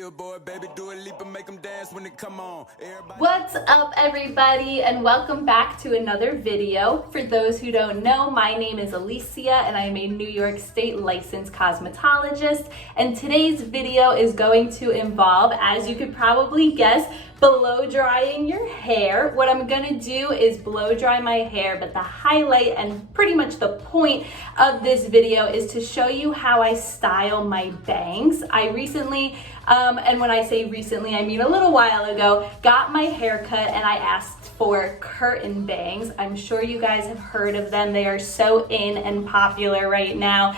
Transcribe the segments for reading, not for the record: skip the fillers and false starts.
Billboard, baby, Dua Lipa, make them dance when they come on. Everybody. What's up, everybody, and welcome back to another video. For those who don't know, my name is Alicia and I am a New York State licensed cosmetologist, and today's video is going to involve, as you could probably guess, blow drying your hair. What I'm gonna do is blow dry my hair, but the highlight and pretty much the point of this video is to show you how I style my bangs. I recently, and when I say recently, I mean a little while ago, got my hair cut and I asked for curtain bangs. I'm sure you guys have heard of them. They are so in and popular right now.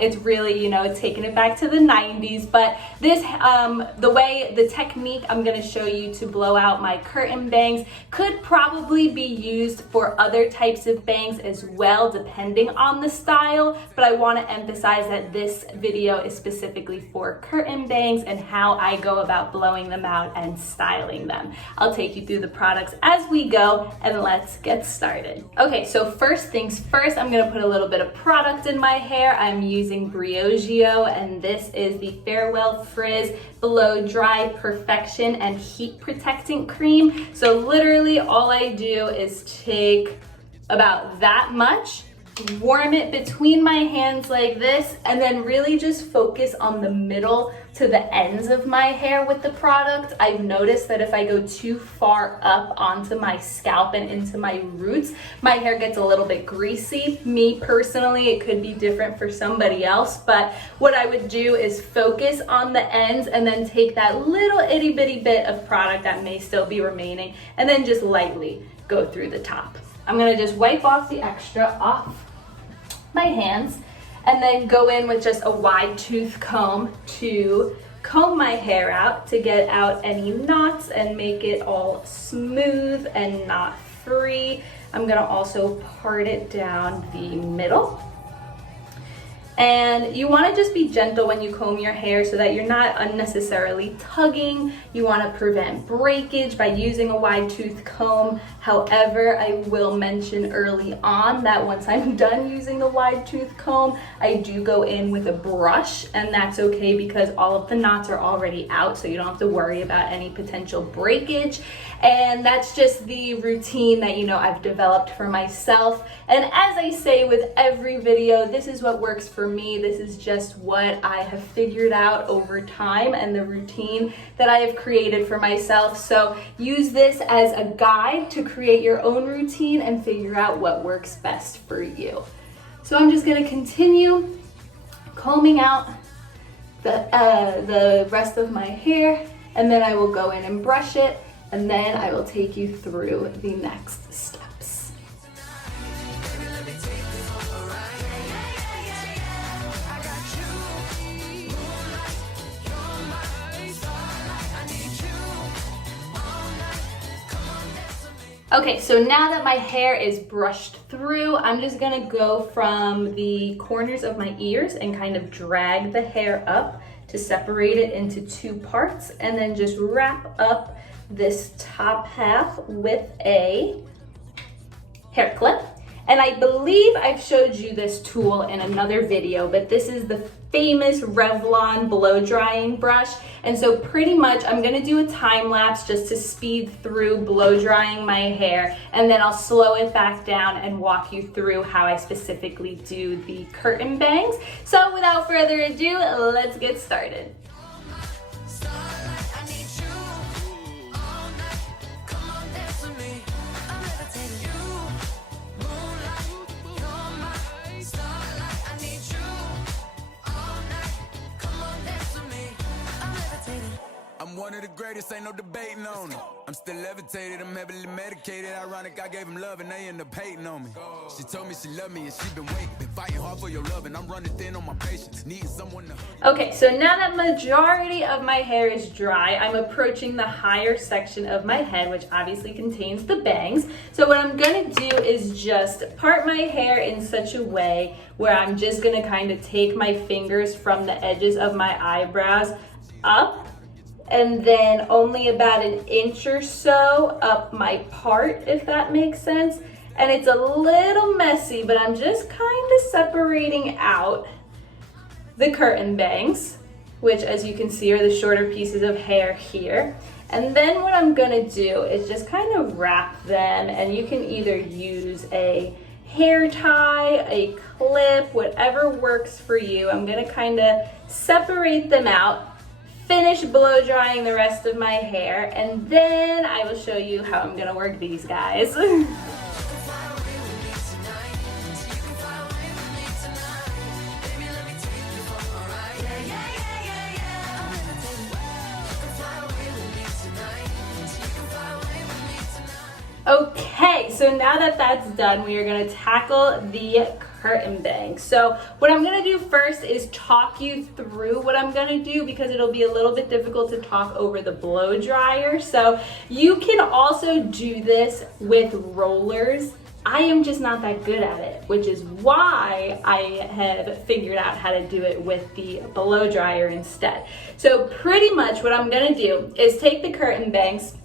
It's really, taking it back to the 90s, but this, the technique I'm gonna show you to blow out my curtain bangs could probably be used for other types of bangs as well, depending on the style, but I wanna emphasize that this video is specifically for curtain bangs and how I go about blowing them out and styling them. I'll take you through the products as we go, and let's get started. Okay, so first things first, I'm gonna put a little bit of product in my hair. I'm using Briogeo, and this is the Farewell Frizz Blow Dry Perfection and Heat Protectant Cream. So literally all I do is take about that much, warm it between my hands like this, and then really just focus on the middle to the ends of my hair with the product. I've noticed that if I go too far up onto my scalp and into my roots, my hair gets a little bit greasy. Me personally, it could be different for somebody else, but what I would do is focus on the ends and then take that little itty bitty bit of product that may still be remaining and then just lightly go through the top. I'm gonna just wipe off the extra off my hands and then go in with just a wide tooth comb to comb my hair out to get out any knots and make it all smooth and knot free. I'm gonna also part it down the middle. And you want to just be gentle when you comb your hair so that you're not unnecessarily tugging. You want to prevent breakage by using a wide tooth comb. However, I will mention early on that once I'm done using the wide tooth comb, I do go in with a brush, and that's okay because all of the knots are already out, so you don't have to worry about any potential breakage. And that's just the routine that I've developed for myself. And as I say with every video, this is what works for me. This is just what I have figured out over time and the routine that I have created for myself. So use this as a guide to create your own routine and figure out what works best for you. So I'm just gonna continue combing out the rest of my hair, and then I will go in and brush it, and then I will take you through the next steps. Okay, so now that my hair is brushed through, I'm just gonna go from the corners of my ears and kind of drag the hair up to separate it into two parts, and then just wrap up this top half with a hair clip. And I believe I've showed you this tool in another video, but this is the famous Revlon blow drying brush. And so pretty much I'm gonna do a time lapse just to speed through blow drying my hair, and then I'll slow it back down and walk you through how I specifically do the curtain bangs. So without further ado, let's get started. I'm one of the greatest, ain't no debating on it. I'm still levitated, I'm heavily medicated. Ironic, I gave him love and they end up hating on me. She told me she loved me and she been waiting. Been fighting hard for your love and I'm running thin on my patience. Needing someone to... Okay, so now that majority of my hair is dry, I'm approaching the higher section of my head, which obviously contains the bangs. So what I'm gonna do is just part my hair in such a way where I'm just gonna kind of take my fingers from the edges of my eyebrows up, and then only about an inch or so up my part, if that makes sense. And it's a little messy, but I'm just kind of separating out the curtain bangs. which as you can see are the shorter pieces of hair here. And then what I'm gonna do is just kind of wrap them, and you can either use a hair tie, a clip, whatever works for you. I'm gonna kind of separate them out, finish blow drying the rest of my hair, and then I will show you how I'm gonna work these guys. Okay, so now that that's done, we are gonna tackle the curtain bangs. So what I'm gonna do first is talk you through what I'm gonna do, because it'll be a little bit difficult to talk over the blow dryer. So you can also do this with rollers. I am just not that good at it, which is why I have figured out how to do it with the blow dryer instead. So pretty much what I'm gonna do is take the curtain bangs,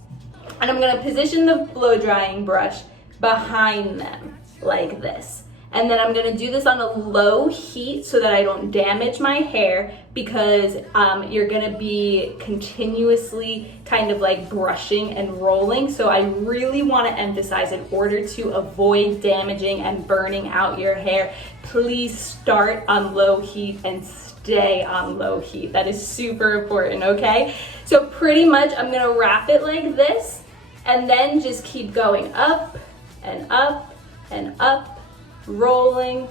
and I'm gonna position the blow drying brush behind them like this. And then I'm gonna do this on a low heat so that I don't damage my hair, because you're gonna be continuously kind of like brushing and rolling. So I really wanna emphasize, in order to avoid damaging and burning out your hair, please start on low heat and stay on low heat. That is super important, okay? So pretty much I'm gonna wrap it like this, and then just keep going up and up and up, rolling.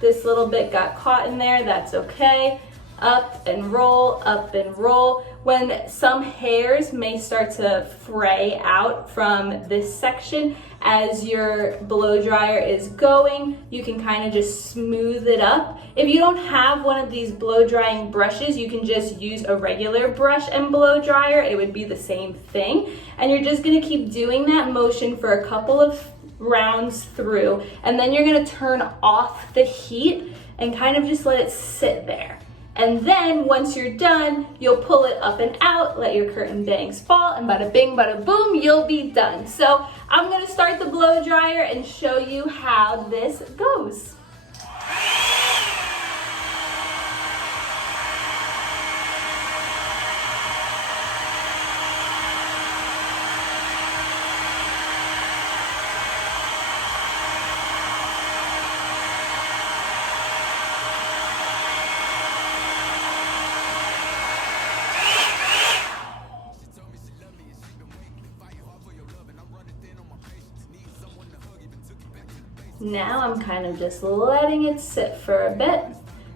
This little bit got caught in there, that's okay. Up and roll, up and roll. When some hairs may start to fray out from this section as your blow dryer is going, you can kind of just smooth it up. If you don't have one of these blow drying brushes, you can just use a regular brush and blow dryer. It would be the same thing. And you're just gonna keep doing that motion for a couple of rounds through, and then you're gonna turn off the heat and kind of just let it sit there. And then once you're done, you'll pull it up and out, let your curtain bangs fall, and bada bing, bada boom, you'll be done. So I'm gonna start the blow dryer and show you how this goes. Now I'm kind of just letting it sit for a bit.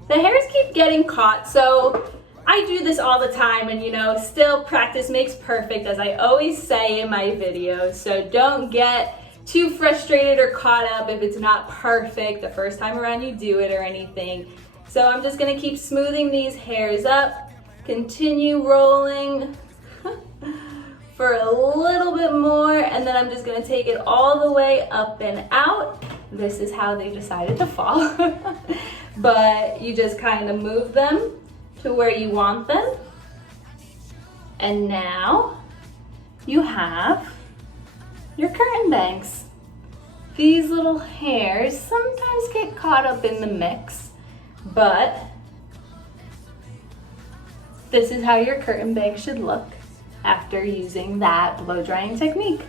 The hairs keep getting caught, so I do this all the time, and you know, still practice makes perfect, as I always say in my videos. So don't get too frustrated or caught up if it's not perfect the first time around you do it or anything. So I'm just gonna keep smoothing these hairs up, continue rolling for a little bit more, and then I'm just gonna take it all the way up and out. This is how they decided to fall. But you just kind of move them to where you want them. And now you have your curtain bangs. These little hairs sometimes get caught up in the mix, but this is how your curtain bang should look after using that blow drying technique.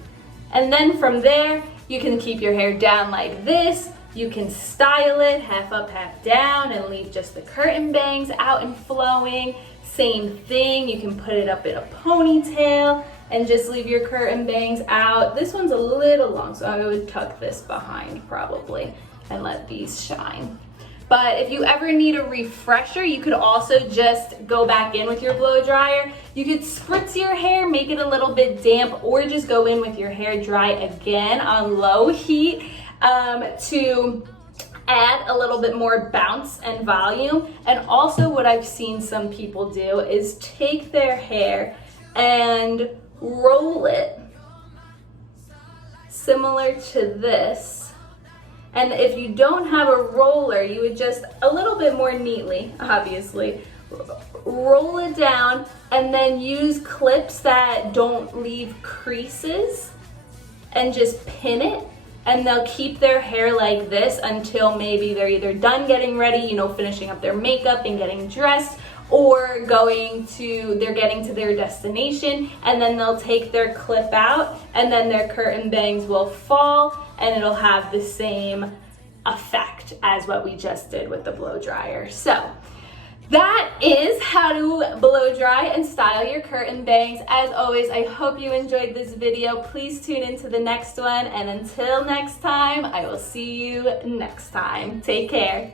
And then from there, you can keep your hair down like this. You can style it half up, half down, and leave just the curtain bangs out and flowing. Same thing, you can put it up in a ponytail and just leave your curtain bangs out. This one's a little long, so I would tuck this behind probably and let these shine. But if you ever need a refresher, you could also just go back in with your blow dryer. You could spritz your hair, make it a little bit damp, or just go in with your hair dry again on low heat to add a little bit more bounce and volume. And also what I've seen some people do is take their hair and roll it similar to this. And if you don't have a roller, you would just a little bit more neatly, obviously, roll it down and then use clips that don't leave creases and just pin it. And they'll keep their hair like this until maybe they're either done getting ready, you know, finishing up their makeup and getting dressed, or they're getting to their destination, and then they'll take their clip out and then their curtain bangs will fall and it'll have the same effect as what we just did with the blow dryer. So that is how to blow dry and style your curtain bangs. As always, I hope you enjoyed this video. Please tune into the next one, and until next time, I will see you next time. Take care.